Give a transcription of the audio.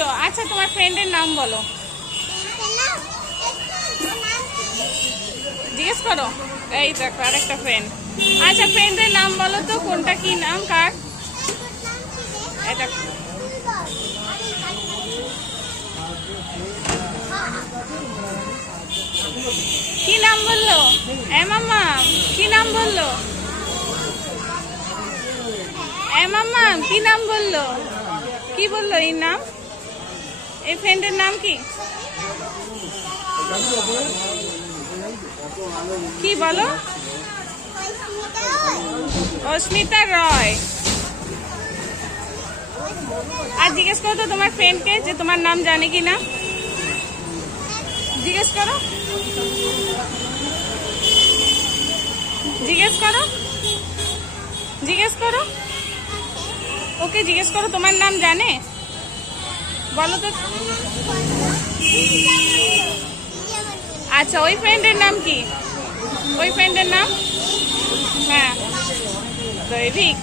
দুষ্টু। আচ্ছা তোমার ফ্রেন্ডের নাম বলো, জিজ্ঞেস করো। এই দেখো আরেকটা ফ্রেন্ড। আচ্ছা ফ্রেন্ডের নাম বলো তো, কোনটা কি নাম কার? এটা কি নাম বললো? এ মাম্মা কি নাম বললো? এ মাম্মা কি নাম বললো? কি বললো এই নাম? এই ফ্রেন্ডের নাম কি? কি বলো? অস্মিতা রয়। আর জিজ্ঞেস করো তো তোমার ফ্রেন্ডকে যে তোমার নাম জানে কি না, জিজ্ঞেস করো, জিজ্ঞেস করো, জিজ্ঞেস করো, ওকে জিজ্ঞেস করো তোমার নাম জানে, বলো তো। আচ্ছা ওই ফ্রেন্ডের নাম কি? ওই ফ্রেন্ডের নাম? হ্যাঁ দৈবিক।